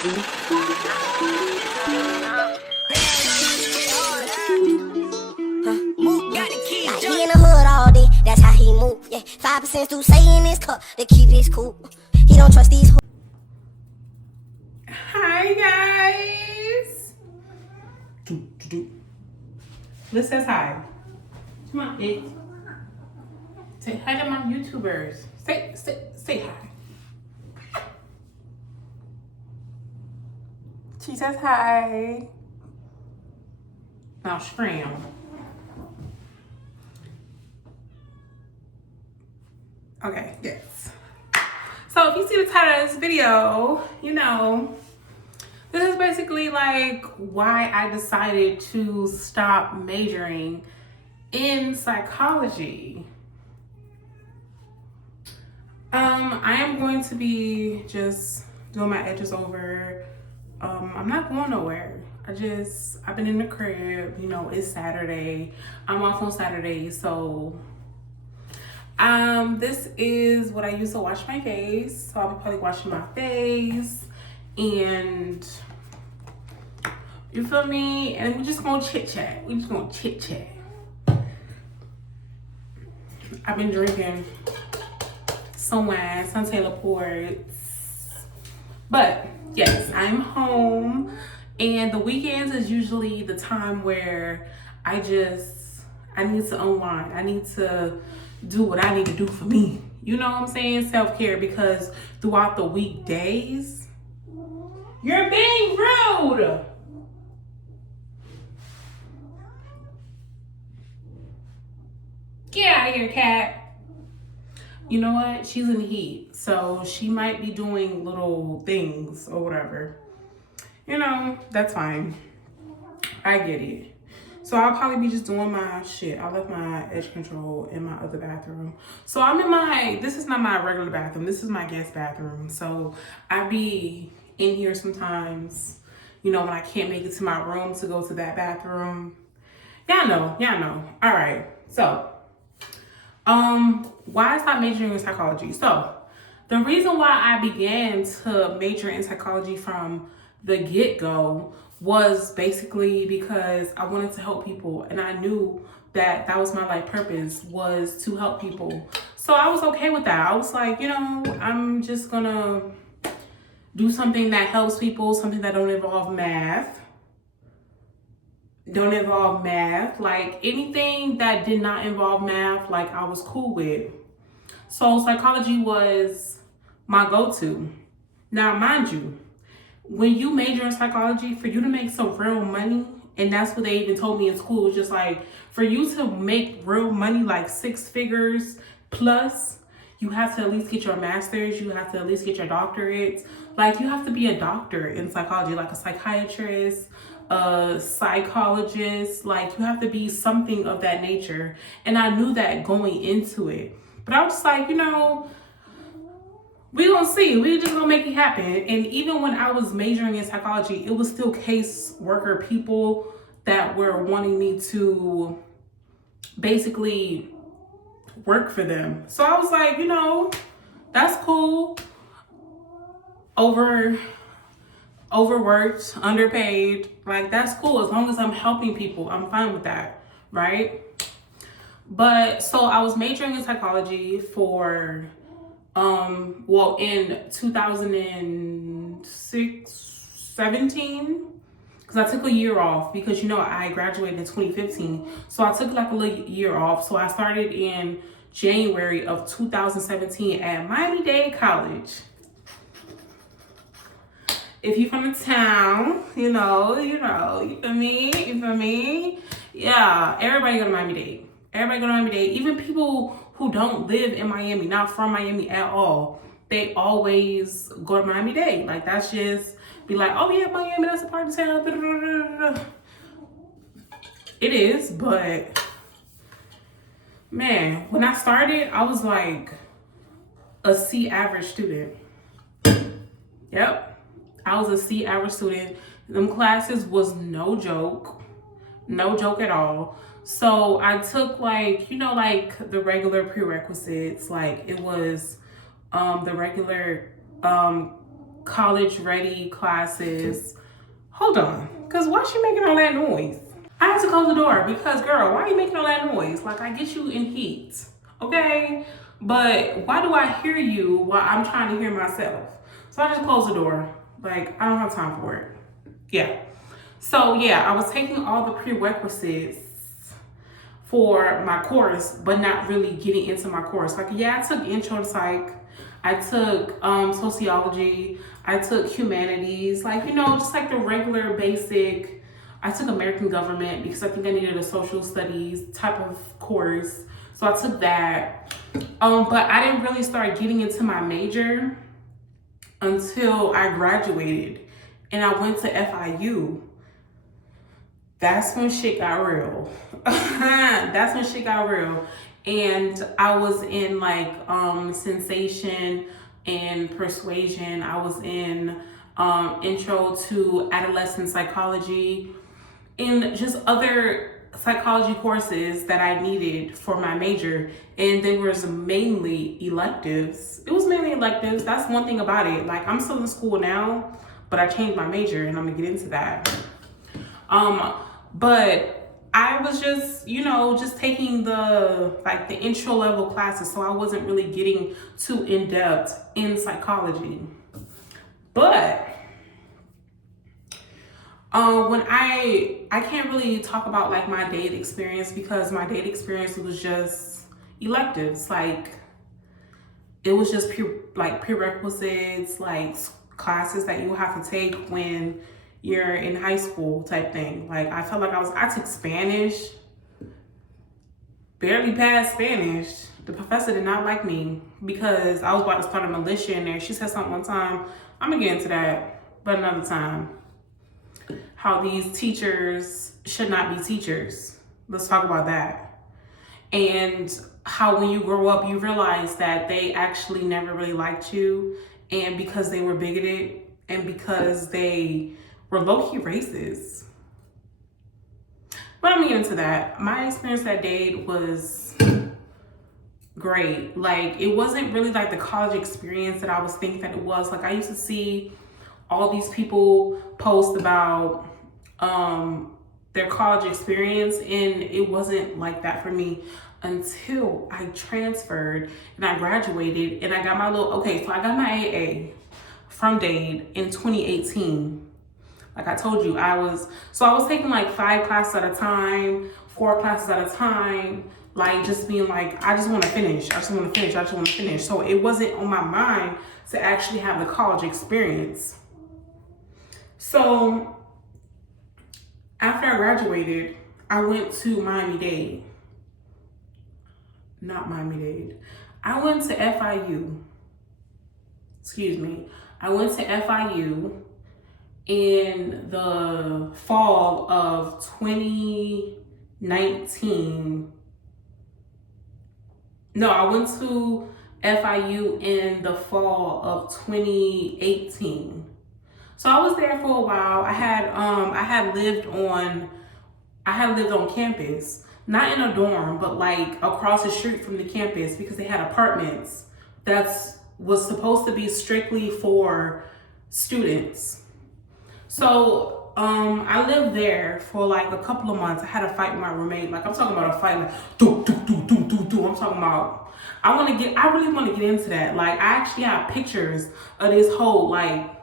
He in the hood all day, that's how he move. Yeah, 5% do say in his cup to keep his cool. He don't trust these. Hi guys. Let's say hi. Come on, it. Say hi to my YouTubers. Say hi. She says hi. Now scram. Okay, yes. So if you see the title of this video, you know, this is basically like why I decided to stop majoring in psychology. I am going to be just doing my edges over. I'm not going nowhere. I've been in the crib, you know, it's Saturday. I'm off on Saturday, so this is what I use to wash my face. So I'll be probably washing my face and you feel me? And we're just gonna chit chat. I've been drinking some wine, some 𝚃𝚑𝚎𝚁𝚎. But yes, I'm home and the weekends is usually the time where I need to unwind. I need to do what I need to do for me. You know what I'm saying? Self-care, because throughout the weekdays, you're being rude. Get out of here, cat. You know what? She's in the heat, so she might be doing little things or whatever. You know, that's fine. I get it. So I'll probably be just doing my shit. I left my edge control in my other bathroom. So I'm in this is not my regular bathroom. This is my guest bathroom. So I be in here sometimes, you know, when I can't make it to my room to go to that bathroom. Y'all know. All right. So, why I stopped majoring in psychology? So the reason why I began to major in psychology from the get-go was basically because I wanted to help people, and I knew that was my life purpose, was to help people. So I was okay with that. I was like, you know, I'm just gonna do something that helps people, something that don't involve math. Like anything that did not involve math, like I was cool with. So psychology was my go-to. Now, mind you, when you major in psychology, for you to make some real money, and that's what they even told me in school, it's just like, for you to make real money, like 6 figures plus, you have to at least get your master's, you have to at least get your doctorates. Like, you have to be a doctor in psychology, like a psychiatrist, a psychologist, like you have to be something of that nature. And I knew that going into it. But I was just like, you know, we gonna see. We just gonna make it happen. And even when I was majoring in psychology, it was still case worker people that were wanting me to basically work for them. So I was like, you know, that's cool. Overworked, underpaid, like that's cool. As long as I'm helping people, I'm fine with that, right? But so I was majoring in psychology for in 2017, because I took a year off because, you know, I graduated in 2015. So I took like a little year off. So I started in January of 2017 at Miami-Dade College. If you're from the town, you feel me? Yeah, everybody go to Miami-Dade. Even people who don't live in Miami, not from Miami at all, they always go to Miami-Dade. Like, that's just be like, oh yeah, Miami, that's a part of town. It is, but man, when I started, I was like a C average student. Yep. I was a C average student. Them classes was no joke at all. So I took like the regular prerequisites. Like it was the regular college ready classes. Hold on, cause why she making all that noise? I had to close the door because, girl, why are you making all that noise? Like, I get you in heat, okay? But why do I hear you while I'm trying to hear myself? So I just closed the door. Like, I don't have time for it. Yeah. So yeah, I was taking all the prerequisites for my course, but not really getting into my course. Like, yeah, I took intro to psych. I took sociology. I took humanities. Like, you know, just like the regular basic. I took American government because I think I needed a social studies type of course. So I took that. But I didn't really start getting into my major until I graduated and I went to FIU. That's when shit got real. That's when shit got real. And I was in like sensation and persuasion. I was in intro to adolescent psychology and just other psychology courses that I needed for my major. And they was mainly electives. It was mainly electives. That's one thing about it. Like, I'm still in school now, but I changed my major and I'm gonna get into that. But I was just, you know, just taking the intro level classes. So I wasn't really getting too in depth in psychology. But when I can't really talk about like my date experience because my date experience was just electives. Like, it was just prerequisites, like classes that you have to take when you're in high school type thing. Like, I felt like I took Spanish, barely passed Spanish. The professor did not like me because I was about to start a militia in there. She said something one time, I'm gonna get into that, but another time. How these teachers should not be teachers. Let's talk about that. And how when you grow up, you realize that they actually never really liked you, and because they were bigoted and because they were low-key racist. But I'm getting into that. My experience that date was great. Like, it wasn't really like the college experience that I was thinking that it was. Like, I used to see all these people post about their college experience, and it wasn't like that for me until I transferred and I graduated and I got my so I got my AA from Dade in 2018. Like I told you, I was taking like 5 classes at a time, 4 classes at a time, like just being like, I just want to finish. So it wasn't on my mind to actually have the college experience. So after I graduated, I went to Miami-Dade. Not Miami-Dade. I went to FIU. Excuse me. I went to FIU in the fall of 2019. No, I went to FIU in the fall of 2018. So I was there for a while. I had lived on campus, not in a dorm, but like across the street from the campus, because they had apartments that was supposed to be strictly for students. So I lived there for like a couple of months. I had a fight with my roommate. Like, I'm talking about a fight like I'm talking about I really want to get into that. Like, I actually have pictures of this whole, like,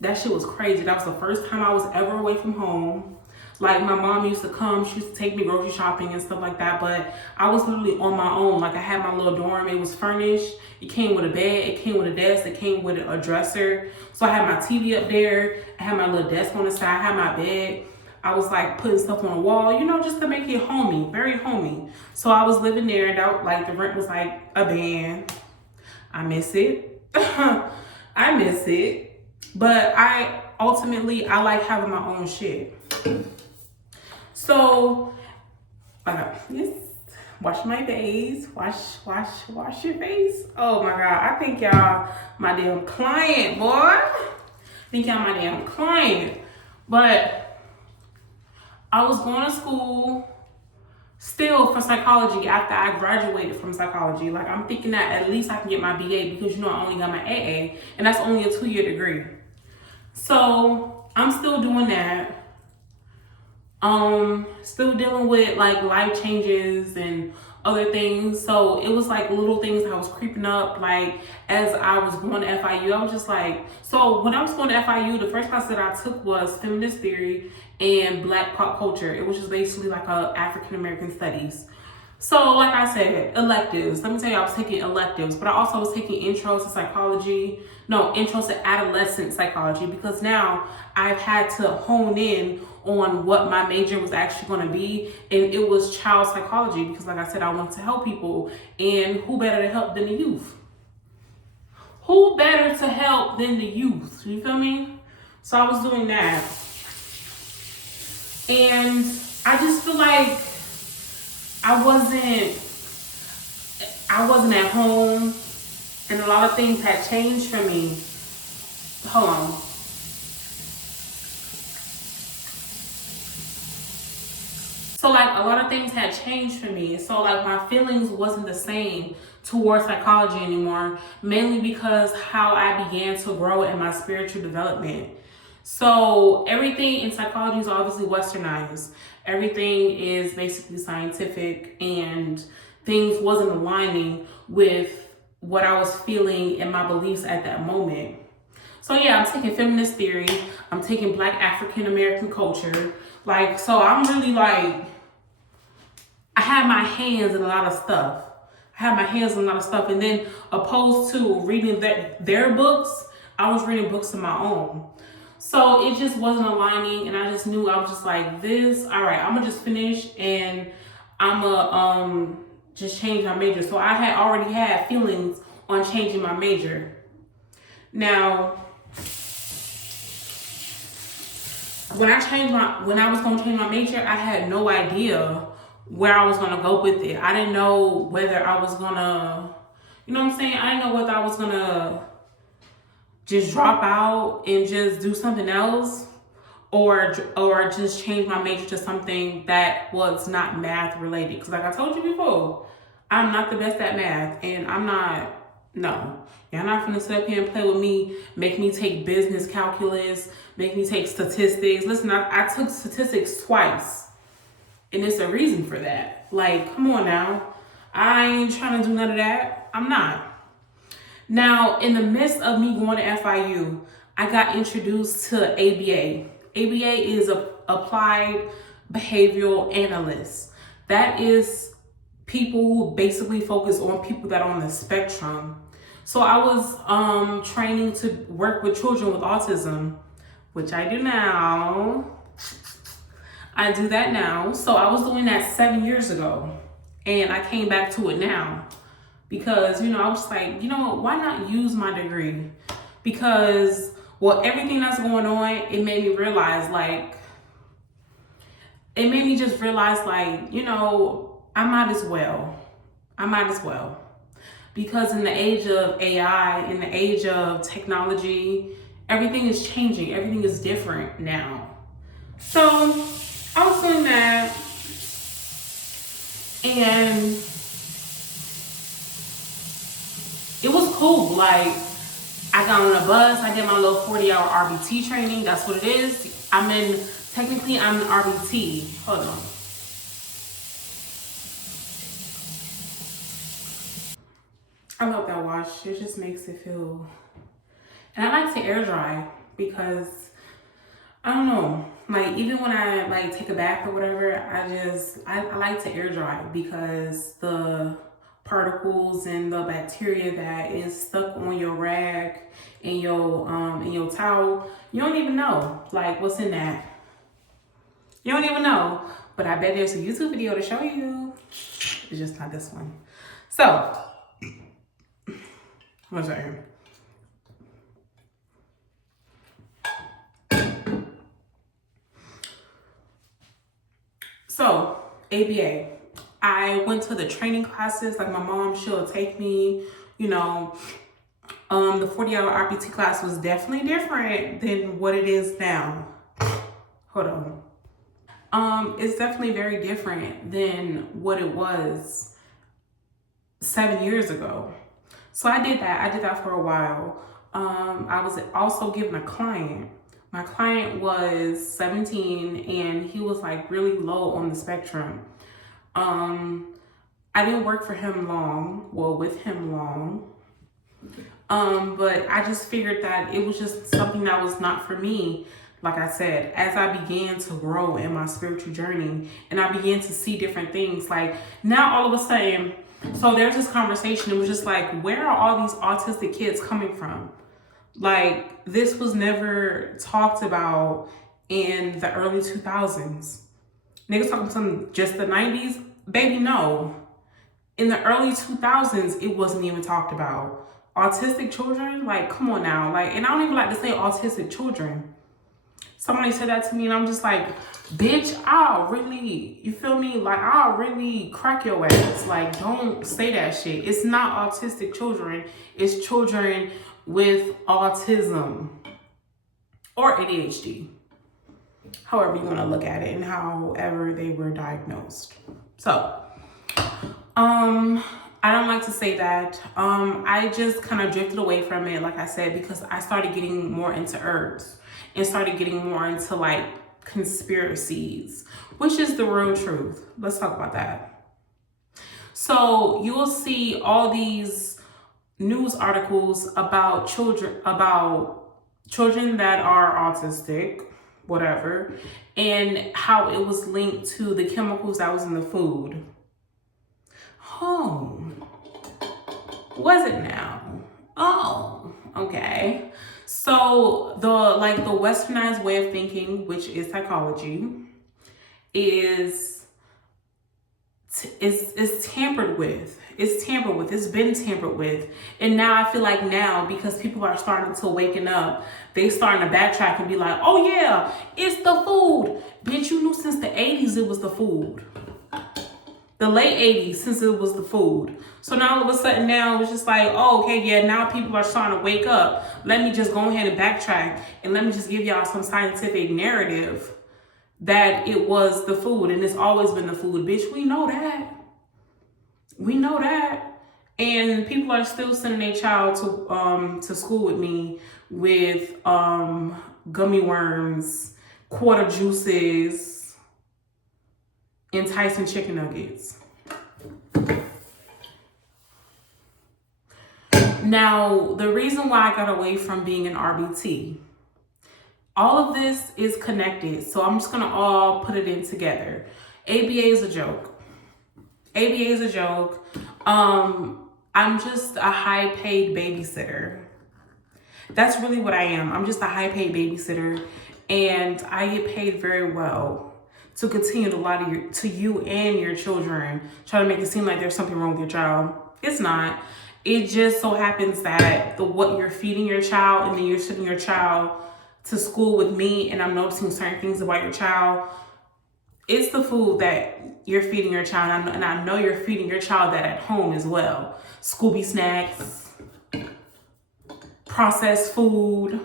that shit was crazy. That was the first time I was ever away from home. Like, my mom used to come, she used to take me grocery shopping and stuff like that, but I was literally on my own. Like, I had my little dorm, it was furnished, it came with a bed, it came with a desk, it came with a dresser. So I had my TV up there, I had my little desk on the side, I had my bed. I was like putting stuff on the wall, you know, just to make it homey, very homey. So I was living there, and that, like, the rent was like a band. I miss it. I miss it. But I like having my own shit. So, yes, wash my face, wash your face. Oh my God, I think y'all my damn client, boy. I think y'all my damn client. But I was going to school, still for psychology after I graduated from psychology. Like, I'm thinking that at least I can get my BA because, you know, I only got my AA, and that's only a 2-year degree. So I'm still doing that. Still dealing with like life changes and other things. So it was like little things that was creeping up. Like as I was going to FIU, I was just like, so when I was going to FIU, the first class that I took was feminist theory and black pop culture. It was just basically like a African American studies. So like I said, electives. Let me tell you, I was taking electives, but I also was taking intros to psychology. No, intros to adolescent psychology, because now I've had to hone in on what my major was actually going to be, and it was child psychology, because like I said, I wanted to help people, and who better to help than the youth? Who better to help than the youth? You feel me? So I was doing that, and I just feel like I wasn't at home, and a lot of things had changed for me. Hold on. So like a lot of things had changed for me. So like my feelings wasn't the same towards psychology anymore, mainly because how I began to grow in my spiritual development. So everything in psychology is obviously westernized. Everything is basically scientific, and things wasn't aligning with what I was feeling and my beliefs at that moment. So yeah, I'm taking feminist theory. I'm taking Black African American culture. Like, so I'm really like, I had my hands in a lot of stuff. And then opposed to reading their books, I was reading books of my own. So it just wasn't aligning, and I just knew, I was just like, this, all right, I'm gonna just finish and I'm gonna just change my major. So I had already had feelings on changing my major. Now, when I was gonna change my major, I had no idea where I was gonna go with it. I didn't know whether I was gonna, you know what I'm saying? I didn't know whether I was gonna just drop out and just do something else, or just change my major to something that was not math related. Because like I told you before, I'm not the best at math, and you're not gonna sit up here and play with me, make me take business calculus, make me take statistics. Listen, I took statistics twice, and there's a reason for that. Like, come on now. I ain't trying to do none of that. I'm not. Now, in the midst of me going to FIU, I got introduced to ABA. ABA is Applied Behavioral Analyst. That is people who basically focus on people that are on the spectrum. So I was training to work with children with autism, which I do now. I do that now. So I was doing that 7 years ago, and I came back to it now because, you know, I was like, you know what, why not use my degree? Because, well, everything that's going on, it made me realize, like, you know, I might as well. Because in the age of AI, in the age of technology, everything is changing. Everything is different now. So I was doing that, and it was cool. Like, I got on a bus, I did my little 40-hour RBT training. That's what it is. I'm in RBT. Hold on. I love that wash. It just makes it feel, and I like to air dry because, I don't know, like even when I like take a bath or whatever, I like to air dry because the particles and the bacteria that is stuck on your rag and your towel, you don't even know like what's in that. You don't even know, but I bet there's a YouTube video to show you. It's just not this one. So, one second. So, ABA. I went to the training classes. Like my mom, she'll take me, you know. The 40-hour RPT class was definitely different than what it is now. Hold on. it's definitely very different than what it was 7 years ago. So I did that for a while. I was also given a client. My client was 17 and he was like really low on the spectrum. I didn't work for him long, well, with him long. But I just figured that it was just something that was not for me. Like I said, as I began to grow in my spiritual journey and I began to see different things, like now all of a sudden, so there's this conversation, it was just like, where are all these autistic kids coming from? Like, this was never talked about in the early 2000s. Niggas talking about just the 90s? Baby, no. In the early 2000s, it wasn't even talked about. Autistic children? Like, come on now. Like, and I don't even like to say autistic children. Somebody said that to me and I'm just like, bitch, I'll really, you feel me? Like, I'll really crack your ass. Like, don't say that shit. It's not autistic children. It's children with autism or ADHD. However you want to look at it and however they were diagnosed. So, I don't like to say that. I just kind of drifted away from it, like I said, because I started getting more into herbs and started getting more into like conspiracies, which is the real truth. Let's talk about that. So you will see all these news articles about children that are autistic, whatever, and how it was linked to the chemicals that was in the food. Oh, was it now? Oh, okay. So the westernized way of thinking, which is psychology, is tampered with. It's tampered with. It's been tampered with. And now I feel like now, because people are starting to waken up, they starting to backtrack and be like, oh yeah, it's the food. Bitch, you knew since the 80s it was the food. The late 80s, since it was the food. So now all of a sudden now it's just like, oh, okay, yeah, now people are starting to wake up. Let me just go ahead and backtrack and let me just give y'all some scientific narrative that it was the food and it's always been the food. Bitch, we know that. We know that. And people are still sending their child to school with me with gummy worms, quarter juices, enticing chicken nuggets. Now, the reason why I got away from being an RBT, all of this is connected. So I'm just going to all put it in together. ABA is a joke. ABA is a joke. I'm just a high-paid babysitter. That's really what I am. I'm just a high-paid babysitter, and I get paid very well to continue to lie to you and your children, try to make it seem like there's something wrong with your child. It's not. It just so happens that what you're feeding your child, and then you're sending your child to school with me, and I'm noticing certain things about your child. It's the food that you're feeding your child, and I know you're feeding your child that at home as well. Scooby snacks, processed food,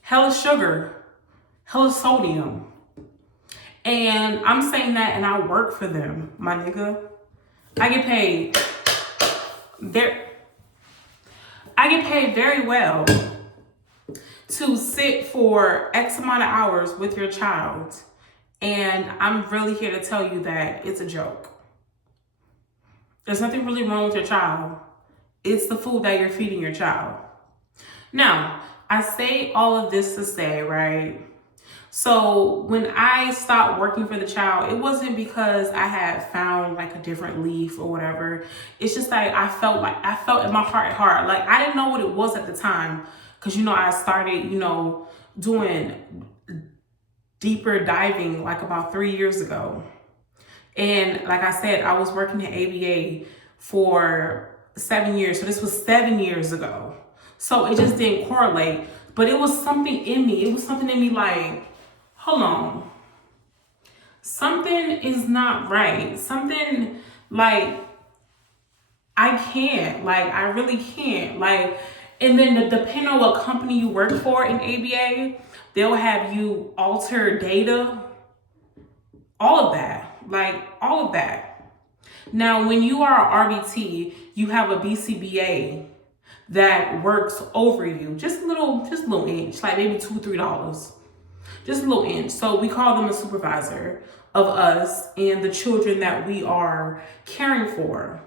hella sugar, hella sodium. And I'm saying that, and I work for them, my nigga. I get paid very well to sit for X amount of hours with your child. And I'm really here to tell you that it's a joke. There's nothing really wrong with your child. It's the food that you're feeding your child. Now, I say all of this to say, right? So when I stopped working for the child, it wasn't because I had found like a different leaf or whatever. It's just like I felt in my heart, like I didn't know what it was at the time. Cause I started, doing deeper diving like about 3 years ago. And like I said, I was working at ABA for 7 years. So this was 7 years ago. So it just didn't correlate, but it was something in me. It was something in me like, hold on. Something is not right. Something like, I can't, like, I really can't. Like, and then depending on what company you work for in ABA, they'll have you alter data all of that, like all of that. Now, when you are an RBT, you have a BCBA that works over you, just a little inch, like maybe $2, $3, just a little inch. So we call them a supervisor of us and the children that we are caring for.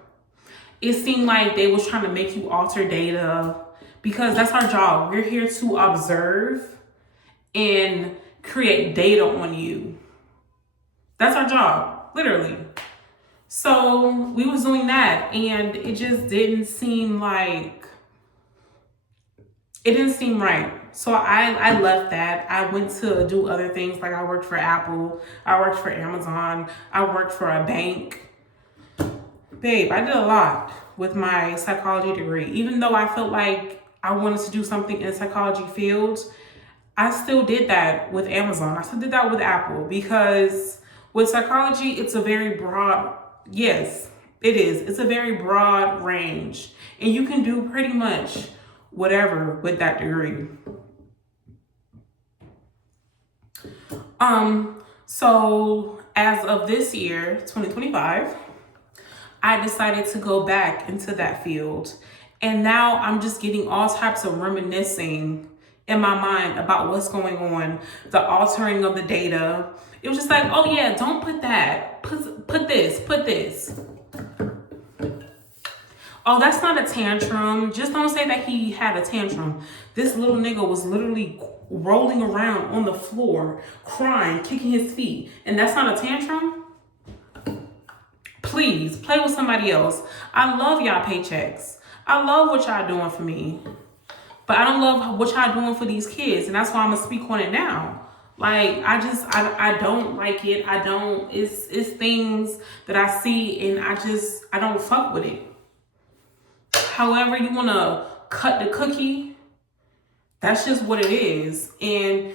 It seemed like they was trying to make you alter data, because that's our job. We're here to observe and create data on you. That's our job, literally. So we was doing that, and it just didn't seem right. So I left that. I went to do other things. Like I worked for Apple, I worked for Amazon, I worked for a bank. Babe, I did a lot with my psychology degree. Even though I felt like I wanted to do something in the psychology field, I still did that with Amazon. I still did that with Apple, because with psychology, it's a very broad, yes, it is. It's a very broad range, and you can do pretty much whatever with that degree. So as of this year, 2025, I decided to go back into that field. And now I'm just getting all types of reminiscing in my mind about what's going on, the altering of the data. It was just like, oh yeah, don't put that, put this. Oh, that's not a tantrum. Just don't say that he had a tantrum. This little nigga was literally rolling around on the floor, crying, kicking his feet. And that's not a tantrum? Please, play with somebody else. I love y'all paychecks. I love what y'all doing for me. But I don't love what y'all doing for these kids. And that's why I'm going to speak on it now. Like, I don't like it. It's things that I see and I don't fuck with it. However you want to cut the cookie, that's just what it is. And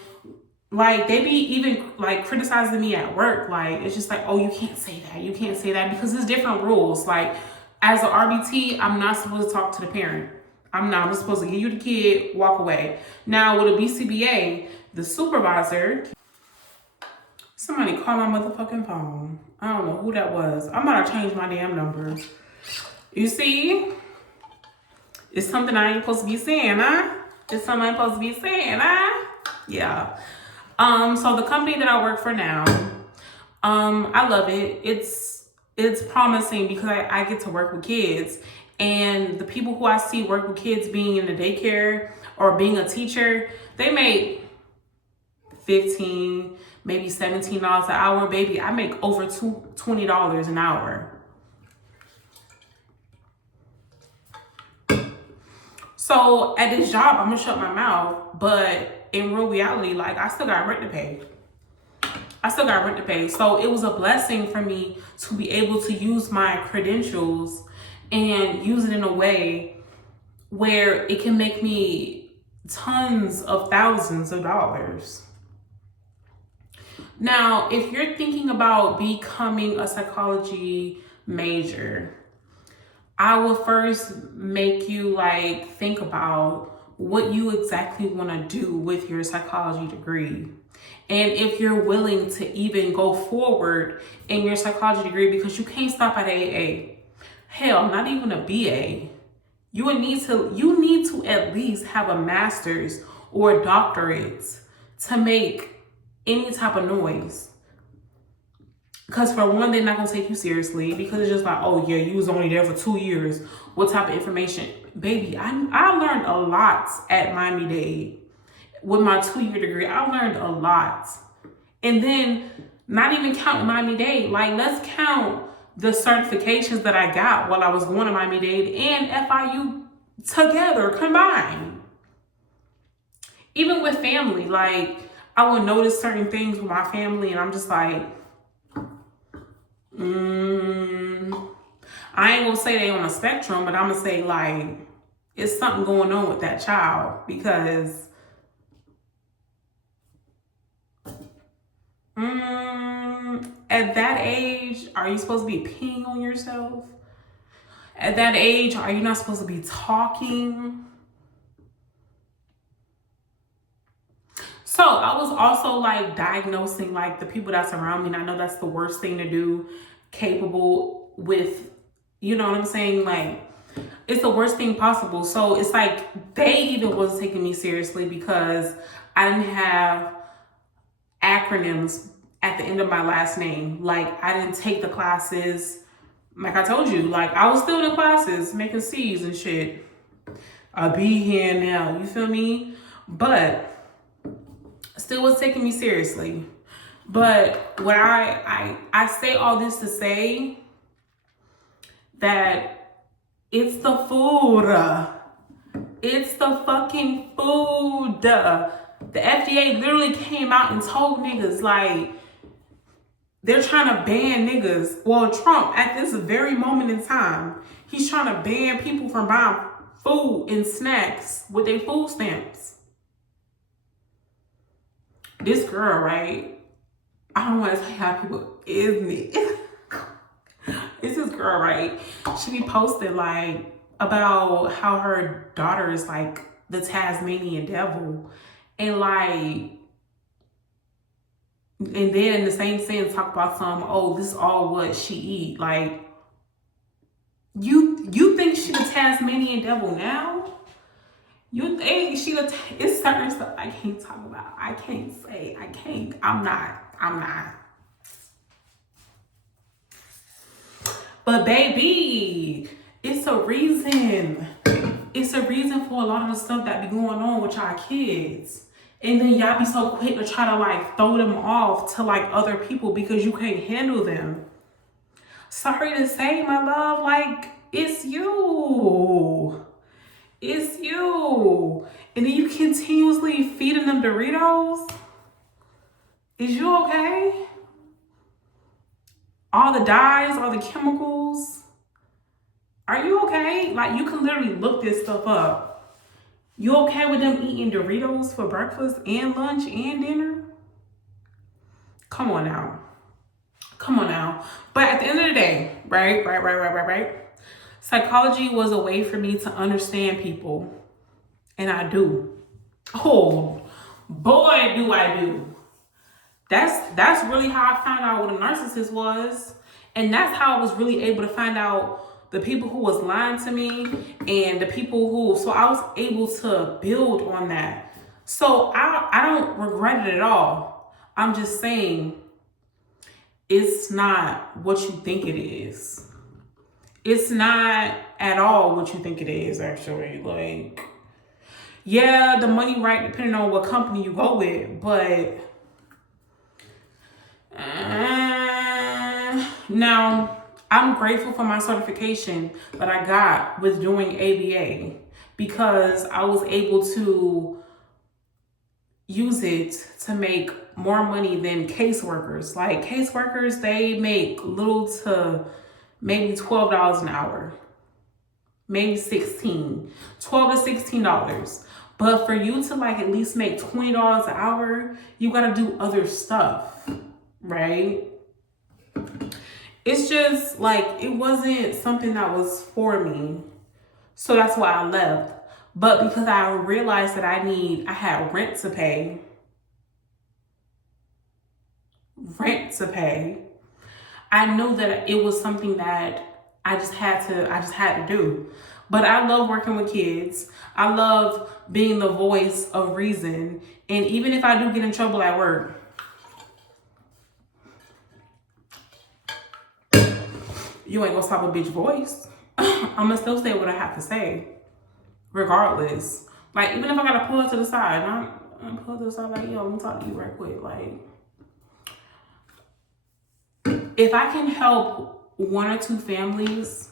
like, they be even like criticizing me at work. Like, it's just like, oh, you can't say that. You can't say that, because there's different rules. Like, as an RBT, I'm not supposed to talk to the parent. I'm just supposed to give you the kid, walk away. Now with a BCBA, the supervisor, somebody call my motherfucking phone. I don't know who that was. I'm about to change my damn number. You see? It's something I ain't supposed to be saying, huh? It's something I ain't supposed to be saying, huh? Yeah. So the company that I work for now, I love it. It's promising, because I get to work with kids, and the people who I see work with kids being in the daycare or being a teacher, they make $15, maybe $17 an hour. Baby, I make over $20 an hour. So at this job, I'm gonna shut my mouth, but in real reality, like, I still got rent to pay. So it was a blessing for me to be able to use my credentials and use it in a way where it can make me tons of thousands of dollars. Now, if you're thinking about becoming a psychology major, I will first make you think about what you exactly want to do with your psychology degree. And if you're willing to even go forward in your psychology degree, because you can't stop at AA. Hell, not even a BA. You need to at least have a master's or a doctorate to make any type of noise. Because for one, they're not going to take you seriously, because it's just like, oh yeah, you was only there for 2 years. What type of information? Baby, I learned a lot at Miami-Dade. With my 2-year degree, I learned a lot. And then not even counting Miami-Dade, let's count the certifications that I got while I was going to Miami-Dade and FIU together, combined. Even with family, I would notice certain things with my family, and I'm just like, I ain't gonna say they on a spectrum, but I'm gonna say it's something going on with that child, because at that age, are you supposed to be peeing on yourself? At that age, are you not supposed to be talking? So I was also like diagnosing like the people that's around me. And I know that's the worst thing to do, capable with, you know what I'm saying? Like, it's the worst thing possible. So it's like they even wasn't taking me seriously because I didn't have acronyms at the end of my last name. Like, I didn't take the classes. Like I told you, like I was still in classes making C's and shit. I'll be here now, you feel me? But still was taking me seriously. But what I say all this to say that it's the food. It's the fucking food. The FDA literally came out and told niggas like they're trying to ban niggas. Well, Trump at this very moment in time, he's trying to ban people from buying food and snacks with their food stamps. This girl, right? I don't want to say how people is me. It's this girl, right? She be posting like about how her daughter is like the Tasmanian devil, and like, and then in the same sense talk about this is all what she eat. Like, you think she the Tasmanian devil now? You think she it's certain stuff I can't talk about. I can't say. I can't. I'm not. But baby, it's a reason. It's a reason for a lot of the stuff that be going on with y'all kids. And then y'all be so quick to try to like throw them off to like other people because you can't handle them. Sorry to say, my love, like it's you. It's you. And then you continuously feeding them Doritos. Is you okay? All the dyes, all the chemicals. Are you okay? Like, you can literally look this stuff up. You okay with them eating Doritos for breakfast and lunch and dinner? Come on now. Come on now. But at the end of the day, right? Psychology was a way for me to understand people. And I do. Oh, boy, do I do. That's really how I found out what a narcissist was. And that's how I was really able to find out the people who was lying to me and the people who, so I was able to build on that. So I don't regret it at all. I'm just saying it's not what you think it is. It's not at all what you think it is, actually. Like, yeah, the money right, depending on what company you go with, but now I'm grateful for my certification that I got with doing ABA because I was able to use it to make more money than caseworkers. Like, caseworkers, they make little to maybe $12 an hour, maybe $12 to $16. But for you to like at least make $20 an hour, you gotta do other stuff, right? It's just like, it wasn't something that was for me. So that's why I left. But because I realized that I had rent to pay. I knew that it was something that I just had to do. But I love working with kids. I love being the voice of reason. And even if I do get in trouble at work, you ain't gonna stop a bitch voice. I'm gonna still say what I have to say, regardless. Like, even if I gotta pull her to the side, I'm pull her to the side like, yo, let me talk to you right quick. Like, if I can help one or two families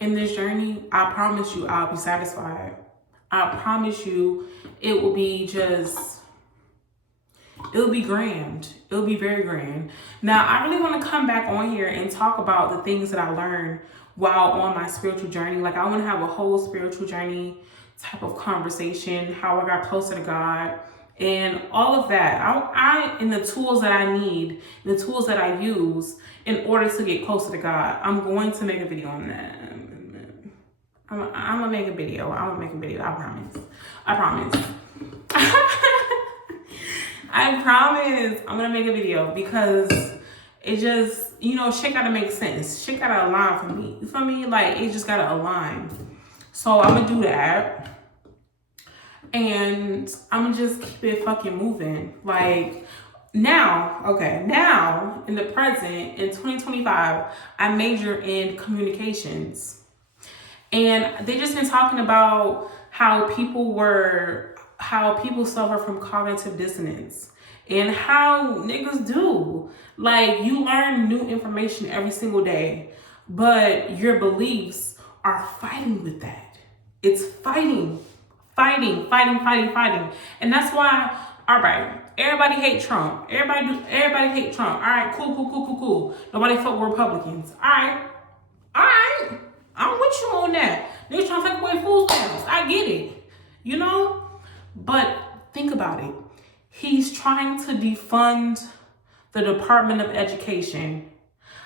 in this journey, I promise you I'll be satisfied. I promise you it will be just, it'll be grand. It'll be very grand. Now, I really want to come back on here and talk about the things that I learned while on my spiritual journey. Like, I want to have a whole spiritual journey type of conversation, how I got closer to God and all of that. And the tools that I need, the tools that I use in order to get closer to God. I'm going to make a video on that. I'm gonna make a video. I promise. I promise I'm gonna make a video because it just, you know, shit gotta make sense. Shit gotta align for me. You feel me? Like, it just gotta align. So I'm gonna do that. And I'm gonna just keep it fucking moving. Like, now, in the present, in 2025, I major in communications. And they just been talking about how people suffer from cognitive dissonance and how niggas do. Like, you learn new information every single day, but your beliefs are fighting with that. It's fighting. And that's why, all right, everybody hate Trump. Everybody hate Trump. All right, cool. Nobody fuck with Republicans. All right. I'm with you on that. They're trying to take away food stamps. I get it. You know? But think about it. He's trying to defund the Department of Education.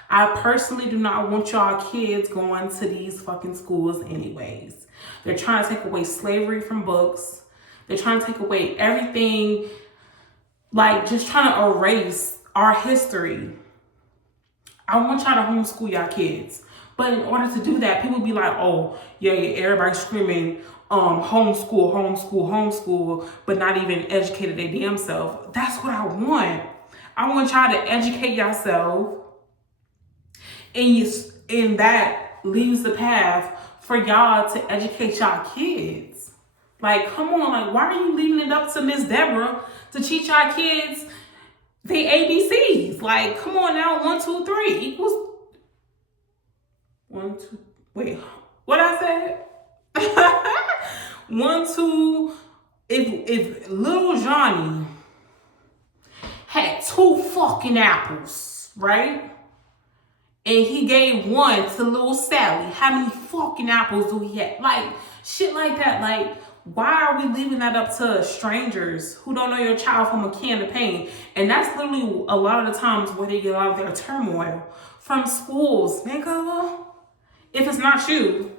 I personally do not want y'all kids going to these fucking schools anyways. They're trying to take away slavery from books. They're trying to take away everything, like just trying to erase our history. I want y'all to homeschool y'all kids. But in order to do that, people be like, oh, yeah, everybody's screaming, homeschool, but not even educated their damn self. That's what I want. I want y'all to educate yourself, and that leaves the path for y'all to educate y'all kids. Like, come on, like, why are you leaving it up to Miss Deborah to teach y'all kids the ABCs? Like, come on now, 1, 2, 3 equals 1, 2. Wait, what I said? 1, 2. If little Johnny had 2 fucking apples, right? And he gave 1 to little Sally, how many fucking apples do he have? Like, shit like that. Like, why are we leaving that up to strangers who don't know your child from a can of paint? And that's literally a lot of the times where they get a lot of their turmoil from schools. Nigga, if it's not you,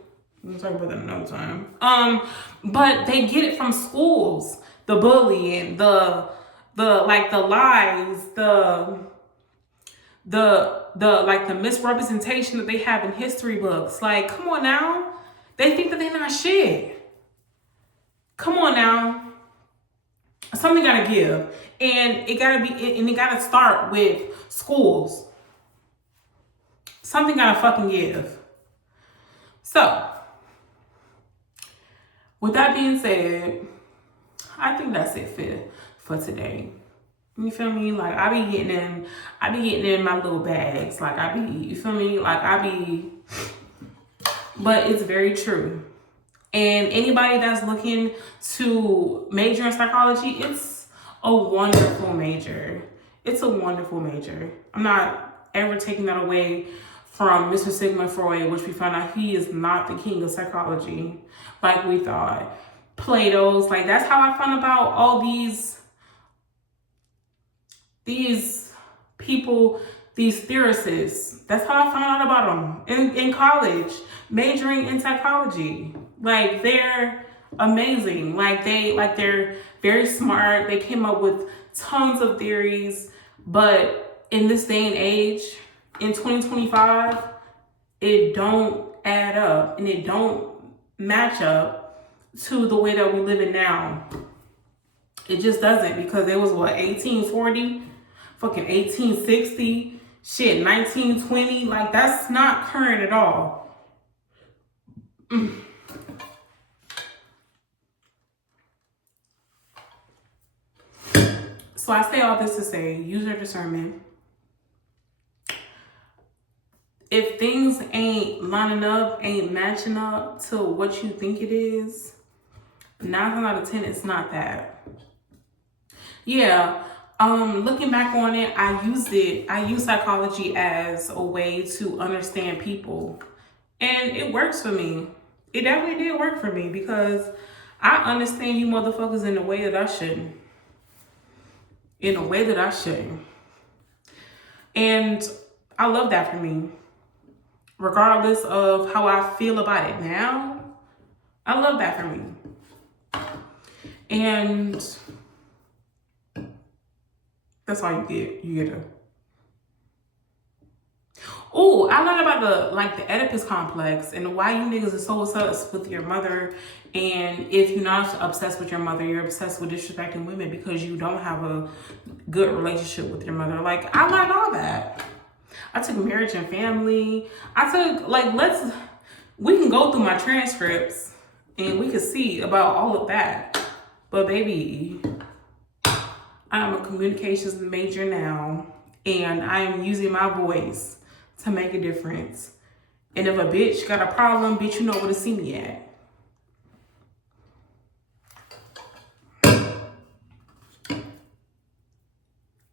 we'll talk about that another time. But they get it from schools. The bullying, the lies, the misrepresentation that they have in history books. Like, come on now. They think that they're not shit. Come on now. Something gotta give. And it gotta start with schools. Something gotta fucking give. So, with that being said, I think that's it for today. You feel me? Like, I be getting in my little bags. Like, you feel me? Like, but it's very true. And anybody that's looking to major in psychology, it's a wonderful major. It's a wonderful major. I'm not ever taking that away from Mr. Sigmund Freud, which we found out he is not the king of psychology like we thought. Plato's, like, that's how I found about all these people, these theorists. That's how I found out about them in college, majoring in psychology. Like, they're amazing. They're very smart. They came up with tons of theories, but in this day and age, in 2025, it don't add up and it don't match up to the way that we live in now. It just doesn't, because it was 1840, fucking 1860, shit, 1920. Like, that's not current at all. So I say all this to say, use your discernment. If things ain't lining up, ain't matching up to what you think it is, 9 times out of 10, it's not that. Yeah, looking back on it, I use psychology as a way to understand people. And it works for me. It definitely did work for me, because I understand you motherfuckers in a way that I shouldn't. And I love that for me. Regardless of how I feel about it now, I love that for me. And That's all you get. You get a. Oh, I learned about the Oedipus complex and why you niggas are so obsessed with your mother. And if you're not obsessed with your mother, you're obsessed with disrespecting women because you don't have a good relationship with your mother. Like, I learned all that. I took marriage and family. I took, we can go through my transcripts and we can see about all of that. But baby, I'm a communications major now and I am using my voice to make a difference. And if a bitch got a problem, bitch, you know where to see me at.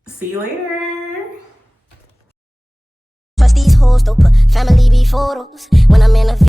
See you later. Trust these hoes, don't put family before those. When I'm in a